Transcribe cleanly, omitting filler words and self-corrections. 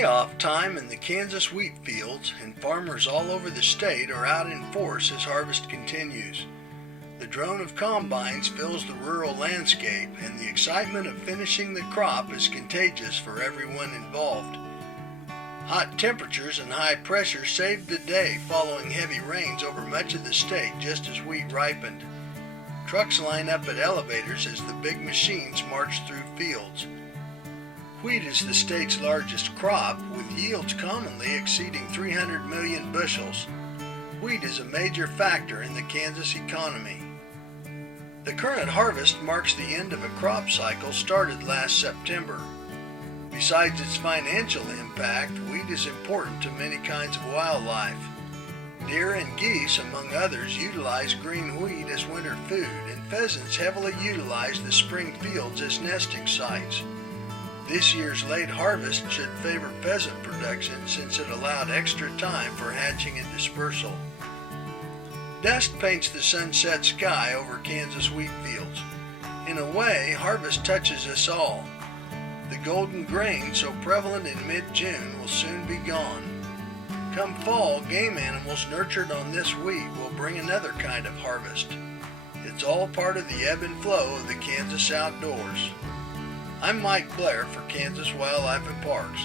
payoff time in the Kansas wheat fields, and farmers all over the state are out in force as harvest continues. The drone of combines fills the rural landscape, and the excitement of finishing the crop is contagious for everyone involved. Hot temperatures and high pressure saved the day following heavy rains over much of the state just as wheat ripened. Trucks line up at elevators as the big machines march through fields. Wheat is the state's largest crop, with yields commonly exceeding 300 million bushels. Wheat is a major factor in the Kansas economy. The current harvest marks the end of a crop cycle started last September. Besides its financial impact, wheat is important to many kinds of wildlife. Deer and geese, among others, utilize green wheat as winter food, and pheasants heavily utilize the spring fields as nesting sites. This year's late harvest should favor pheasant production since it allowed extra time for hatching and dispersal. Dust paints the sunset sky over Kansas wheat fields. In a way, harvest touches us all. The golden grain so prevalent in mid-June will soon be gone. Come fall, game animals nurtured on this wheat will bring another kind of harvest. It's all part of the ebb and flow of the Kansas outdoors. I'm Mike Blair for Kansas Wildlife and Parks.